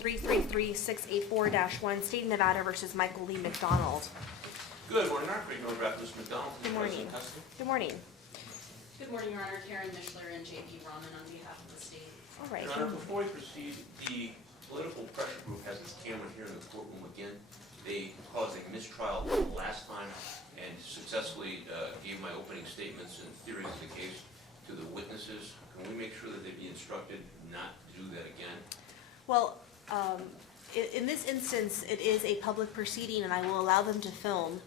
333-684-1, State of Nevada versus Michael Lee McDonald. Good morning, Your Honor. Craig Mueller, Ms. McDonald. Good morning. Good morning. Good morning, Your Honor. Karen Mishler and J.P. Raman on behalf of the state. All right. Your Honor, before we proceed, the political pressure group has its camera here in the courtroom again. They caused a mistrial last time and successfully gave my opening statements and theories of the case to the witnesses. Can we make sure that they be instructed not to do that again? Well, in this instance, it is a public proceeding, and I will allow them to film.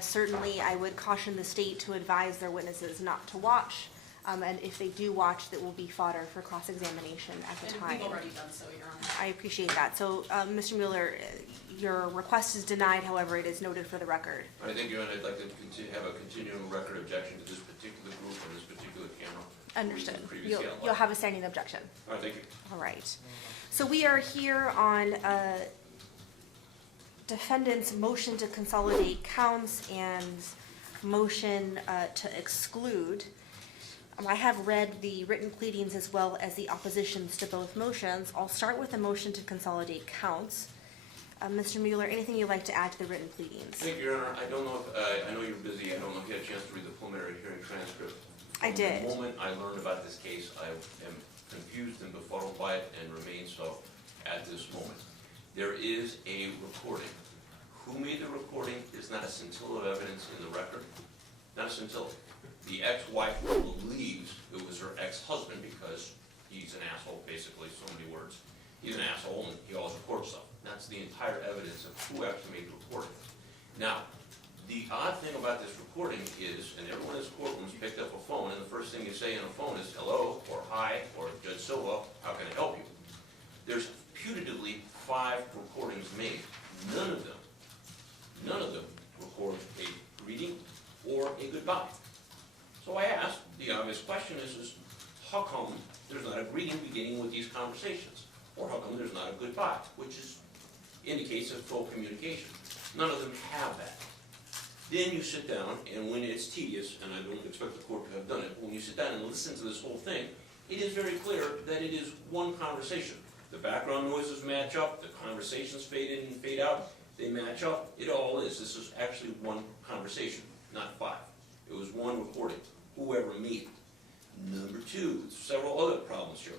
Certainly, I would caution the state to advise their witnesses not to watch, and if they do watch, that will be fodder for cross-examination at the time. We've already done so, Your Honor. I appreciate that. So, Mr. Mueller, your request is denied, however, it is noted for the record. I think, Your Honor, I'd like to have a continuing record objection to this particular group and this particular camera. Understood. You'll have a standing objection. All right, thank you. All right. So we are here on defendant's motion to consolidate counts and motion to exclude. I have read the written pleadings as well as the oppositions to both motions. I'll start with the motion to consolidate counts. Mr. Mueller, anything you'd like to add to the written pleadings? Thank you, Your Honor. I don't know if, I know you're busy. I don't know if you had a chance to read the preliminary hearing transcript. I did. The moment I learned about this case, I am confused and befuddled by it and remain so at this moment. There is a recording. Who made the recording is not a scintilla of evidence in the record. Not a scintilla. The ex-wife believes it was her ex-husband because he's an asshole, basically, so many words. He's an asshole and he always records stuff. That's the entire evidence of who actually made the recording. Now, the odd thing about this recording is, and everyone in this courtroom has picked up a phone, and the first thing you say on a phone is hello, or hi, or Judge Silva, how can I help you? There's putatively 5 recordings made. None of them record a greeting or a goodbye. So I asked, the obvious question is how come there's not a greeting beginning with these conversations? Or how come there's not a goodbye, which indicates a full communication? None of them have that. Then you sit down, and when it's tedious, and I don't expect the court to have done it, when you sit down and listen to this whole thing, it is very clear that it is one conversation. The background noises match up, the conversations fade in and fade out, they match up. It all is. This is actually one conversation, not 5. It was one recording, whoever made it. Number 2, several other problems here.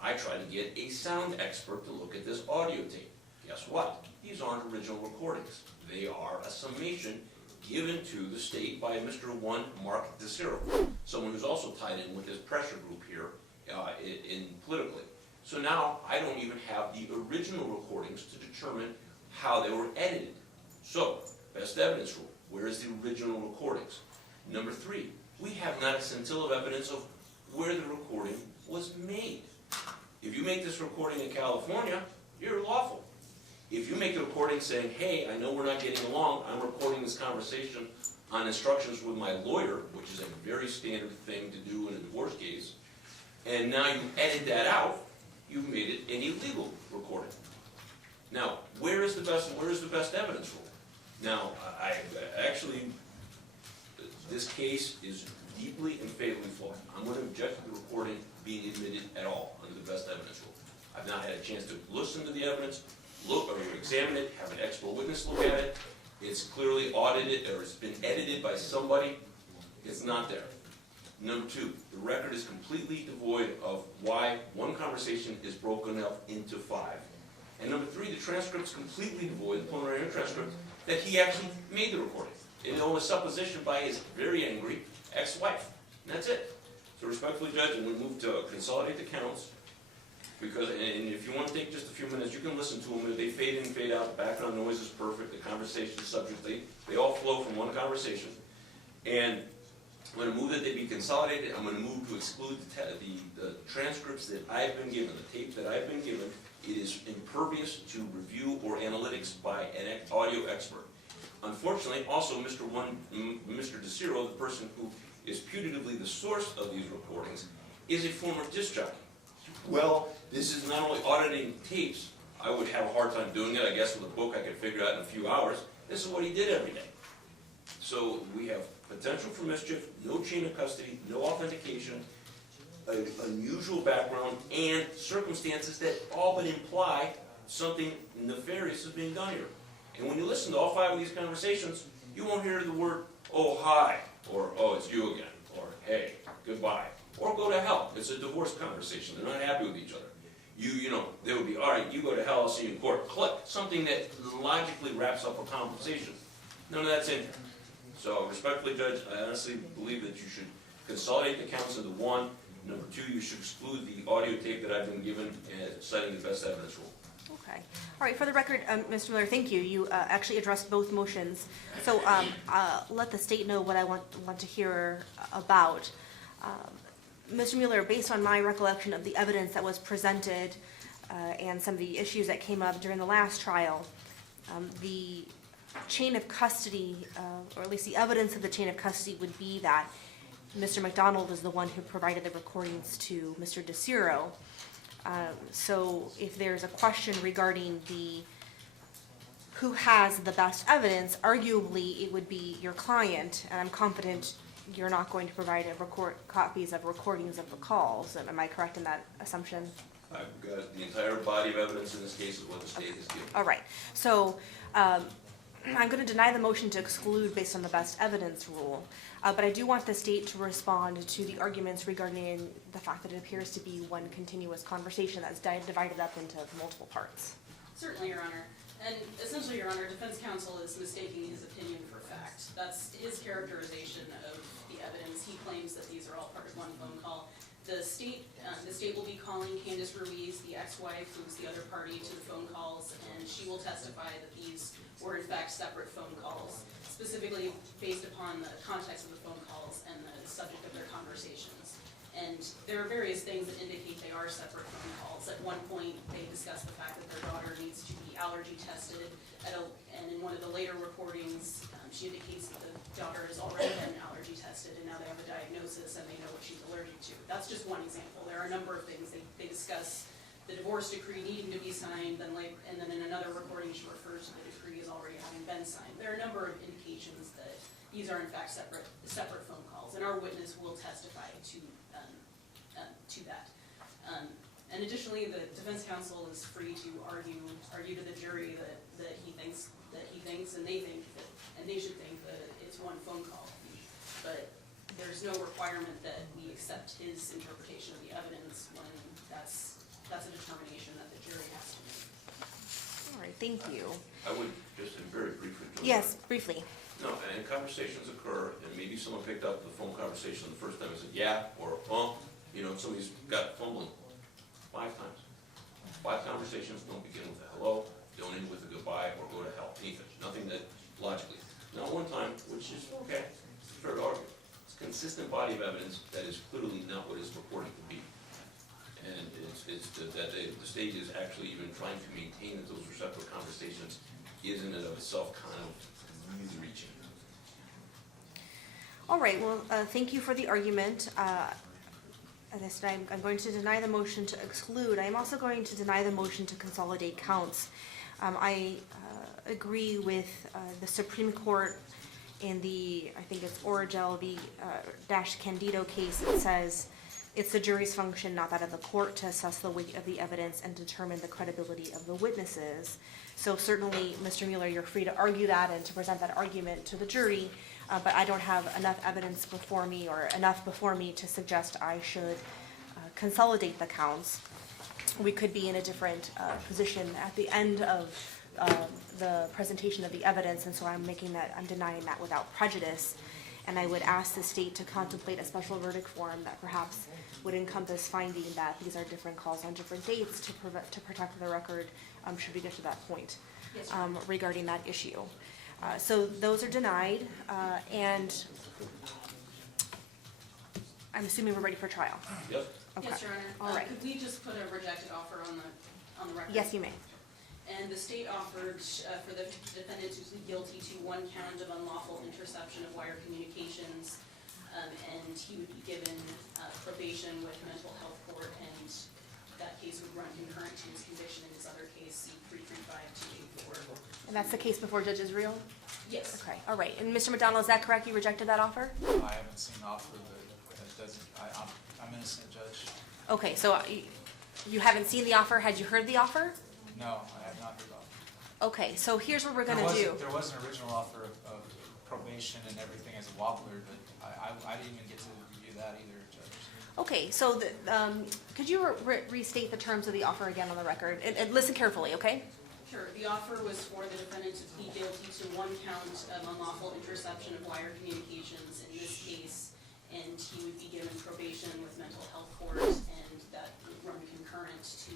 I tried to get a sound expert to look at this audio tape. Guess what? These aren't original recordings. They are a summation given to the state by Mr. Mark DeCiro, someone who's also tied in with this pressure group here in politically. So now I don't even have the original recordings to determine how they were edited. So, best evidence rule, where is the original recordings? Number 3, we have not a scintilla of evidence of where the recording was made. If you make this recording in California, you're lawful. If you make a recording saying, hey, I know we're not getting along, I'm recording this conversation on instructions with my lawyer, which is a very standard thing to do in a divorce case, and now you edit that out, you've made it an illegal recording. Now, where is the best evidence rule? Now, this case is deeply and fatally flawed. I'm going to object to the recording being admitted at all under the best evidence rule. I've not had a chance to listen to the evidence, look or examine it, have an expert witness look at it. It's clearly audited or it's been edited by somebody. It's not there. Number 2, the record is completely devoid of why one conversation is broken up into 5. And number 3, the transcript's completely devoid, the preliminary hearing transcript, that he actually made the recording. It was supposition by his very angry ex-wife. And that's it. So respectfully, Judge, I'm going to move to consolidate the counts. Because, and if you want to take just a few minutes, you can listen to them. They fade in and fade out. The background noise is perfect. The conversation is subject. They all flow from one conversation. And I'm going to move that they be consolidated. I'm going to move to exclude the transcripts that I've been given, the tape that I've been given. It is impervious to review or analytics by an audio expert. Unfortunately, also Mr. DeCiro, the person who is putatively the source of these recordings, is a former disc jockey. Well, this is not only auditing tapes. I would have a hard time doing it. I guess with a book I could figure out in a few hours. This is what he did every day. So we have potential for mischief, no chain of custody, no authentication, an unusual background, and circumstances that all but imply something nefarious is being done here. And when you listen to all 5 of these conversations, you won't hear the word, oh, hi, or oh, it's you again, or hey, goodbye, or go to hell. It's a divorce conversation. They're not happy with each other. You know, they would be, all right, you go to hell, I'll see you in court. Click. Something that logically wraps up a conversation. None of that's in here. So respectfully, Judge, I honestly believe that you should consolidate the counts into one. Number 2, you should exclude the audio tape that I've been given, citing the best evidence rule. Okay. All right, for the record, Mr. Mueller, thank you. You actually addressed both motions. So let the state know what I want to hear about. Mr. Mueller, based on my recollection of the evidence that was presented and some of the issues that came up during the last trial, the chain of custody, or at least the evidence of the chain of custody, would be that Mr. McDonald is the one who provided the recordings to Mr. DeCiro. So if there's a question regarding who has the best evidence, arguably it would be your client, and I'm confident you're not going to provide copies of recordings of the calls. Am I correct in that assumption? I've got the entire body of evidence in this case is what the state has given. All right. So I'm going to deny the motion to exclude based on the best evidence rule, but I do want the state to respond to the arguments regarding the fact that it appears to be one continuous conversation that's divided up into multiple parts. Certainly, Your Honor. And essentially, Your Honor, defense counsel is mistaking his opinion for fact. That's his characterization of the evidence. He claims that these are all part of one phone call. The state will be calling Candace Ruiz, the ex-wife, who's the other party to the phone calls, and she will testify that these were in fact separate phone calls, specifically based upon the context of the phone calls and the subject of their conversations. And there are various things that indicate they are separate phone calls. At one point, they discuss the fact that their daughter needs to be allergy tested, and in one of the later recordings, she indicates that the daughter has already been allergy tested, and now they have a diagnosis and they know what she's allergic to. That's just one example. There are a number of things. They discuss the divorce decree needing to be signed, and then in another recording, she refers to the decree as already having been signed. There are a number of indications that these are in fact separate phone calls, and our witness will testify to that. And additionally, the defense counsel is free to argue to the jury that he thinks, and they think that, and they should think that it's one phone call. But there's no requirement that we accept his interpretation of the evidence when that's a determination that the jury has to make. All right, thank you. I would just very briefly. Yes, briefly. No, and conversations occur, and maybe someone picked up the phone conversation the first time and said, yeah, or, you know, somebody's got fumbling 5 times. 5 conversations don't begin with a hello, don't end with a goodbye, or go to hell, anything. Nothing that logically. Not one time, which is okay, fair to argue. It's a consistent body of evidence that is clearly not what is purported to be. And the state is actually even trying to maintain that those are separate conversations is in and of itself kind of really reaching. All right, well, thank you for the argument. As I said, I'm going to deny the motion to exclude. I'm also going to deny the motion to consolidate counts. I agree with the Supreme Court in the, I think it's Origel v. Candido case. It says it's the jury's function, not that of the court, to assess the weight of the evidence and determine the credibility of the witnesses. So certainly, Mr. Mueller, you're free to argue that and to present that argument to the jury, but I don't have enough evidence before me or enough before me to suggest I should consolidate the counts. We could be in a different position at the end of the presentation of the evidence, and so I'm denying that without prejudice. And I would ask the state to contemplate a special verdict form that perhaps would encompass finding that these are different calls on different dates to protect the record should we get to that point. Yes, regarding that issue. So those are denied, and I'm assuming we're ready for trial. Yep. Okay. Yes, Your Honor. All right. Could we just put a rejected offer on the record? Yes, you may. And the state offered for the defendant to plead guilty to 1 count of unlawful interception of wire communications, and he would be given probation with mental health court, and that case would run concurrent to his conviction in his other case, C-335-284. And that's the case before Judge Israel? Yes. Okay, all right. And Mr. McDonald, is that correct? You rejected that offer? I haven't seen the offer, but that doesn't, I'm innocent, Judge. Okay, so you haven't seen the offer. Had you heard the offer? No, I have not heard of. Okay, so here's what we're There gonna was- do. There was an original offer of probation and everything as a wobbler, but I didn't even get to review that either, Judge. Okay, so could you restate the terms of the offer again on the record? And listen carefully, okay? Sure, the offer was for the defendant to plead guilty to one count of unlawful interception of wire communications in this case, and he would be given probation with mental health court, and that would run concurrent to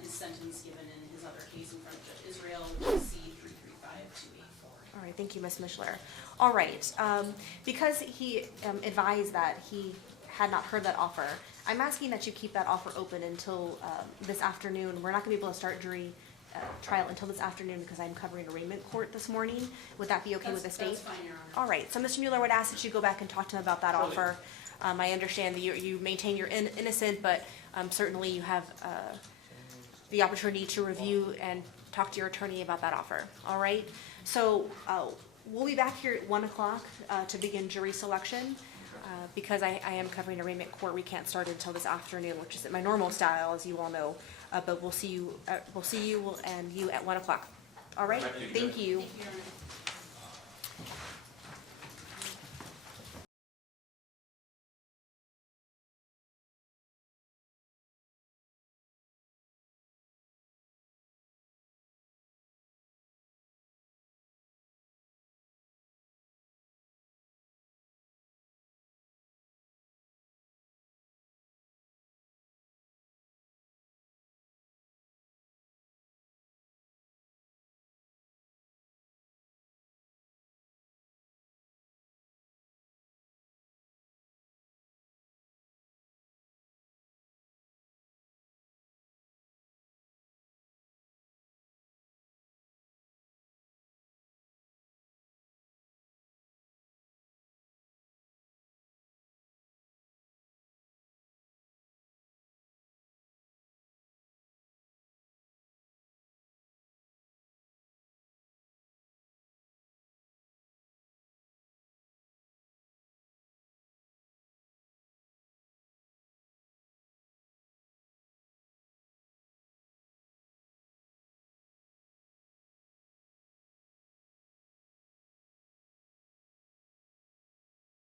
his sentence given in his other case in front of Judge Israel, which is C-335284. All right, thank you, Ms. Mishler. All right, because he advised that he had not heard that offer, I'm asking that you keep that offer open until this afternoon. We're not gonna be able to start jury trial until this afternoon because I'm covering arraignment court this morning. Would that be okay with the state? That's fine, Your Honor. All right, so Mr. Mueller would ask that you go back and talk to him about that Surely. offer. I understand that you maintain you're innocent, but certainly you have the opportunity to review and talk to your attorney about that offer, all right? So we'll be back here at 1 o'clock to begin jury selection. Because I am covering arraignment court, we can't start until this afternoon, which is my normal style, as you all know. But we'll see you and you at 1 o'clock. All right, Thank you. thank you. Thank you, Your Honor.